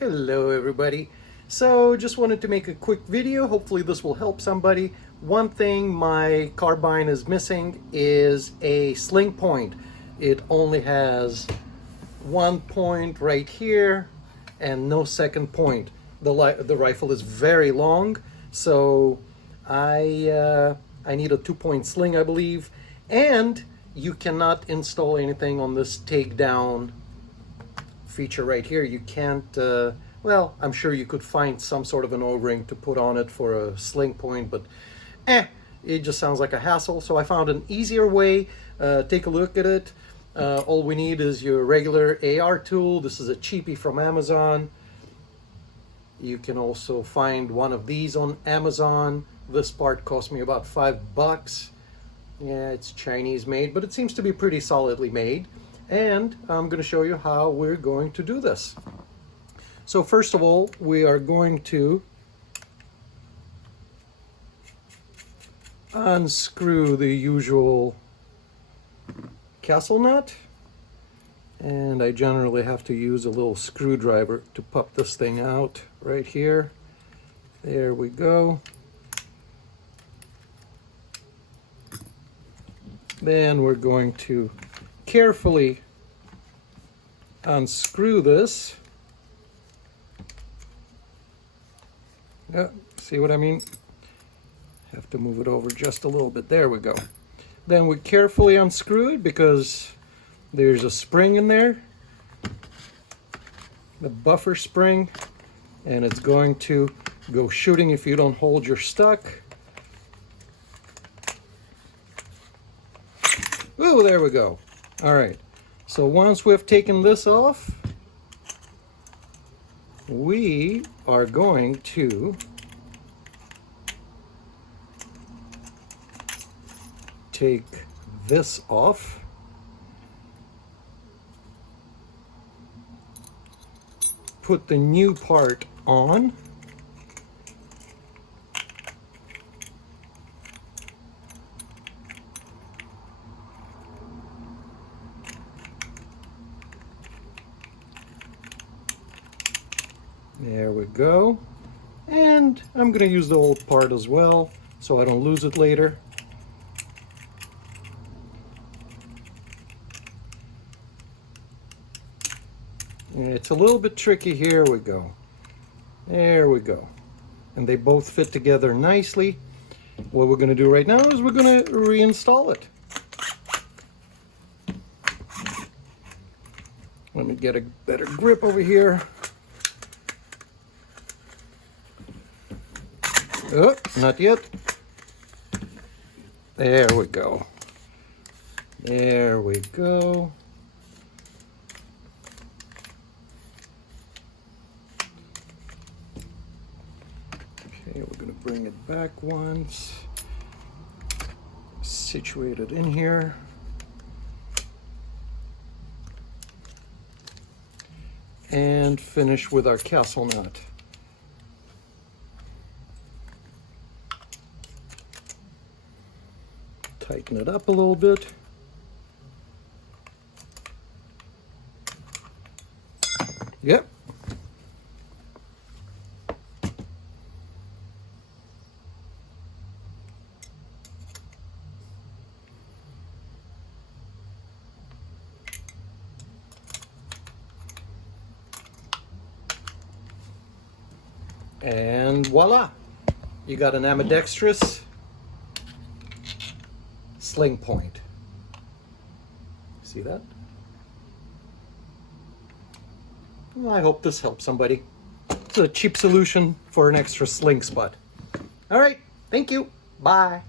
Hello everybody. So just wanted to make a quick video. Hopefully this will help somebody. One thing my carbine is missing is a sling point. It only has one point right here and no second point. The rifle is very long, so I need a 2-point sling, I believe, and you cannot install anything on this takedown feature right here. You can't, well, I'm sure you could find some sort of an O-ring to put on it for a sling point, but it just sounds like a hassle. So I found an easier way. Take a look at it. All we need is your regular AR tool. This is a cheapie from Amazon. You can also find one of these on Amazon. This part cost me about $5. Yeah, it's Chinese made, but it seems to be pretty solidly made. And I'm going to show you how we're going to do this. So first of all, we are going to unscrew the usual castle nut. And I generally have to use a little screwdriver to pop this thing out right here. There we go. Then we're going to carefully unscrew this. Yeah, see what I mean? Have to move it over just a little bit. There we go. Then we carefully unscrew it because there's a spring in there, the buffer spring, and it's going to go shooting if you don't hold your stuck. Oh, there we go. All right, so once we've taken this off, we are going to take this off. Put the new part on. There we go. And I'm going to use the old part as well so I don't lose it later. It's a little bit tricky. Here we go. There we go. And they both fit together nicely. What we're going to do right now is we're going to reinstall it. Let me get a better grip over here. Oh, not yet. There we go. There we go. Okay, we're going to bring it back once. Situate it in here. And finish with our castle nut. Tighten it up a little bit. Yep. And voila! You got an ambidextrous sling point. See that? Well, I hope this helps somebody. It's a cheap solution for an extra sling spot. All right, thank you. Bye.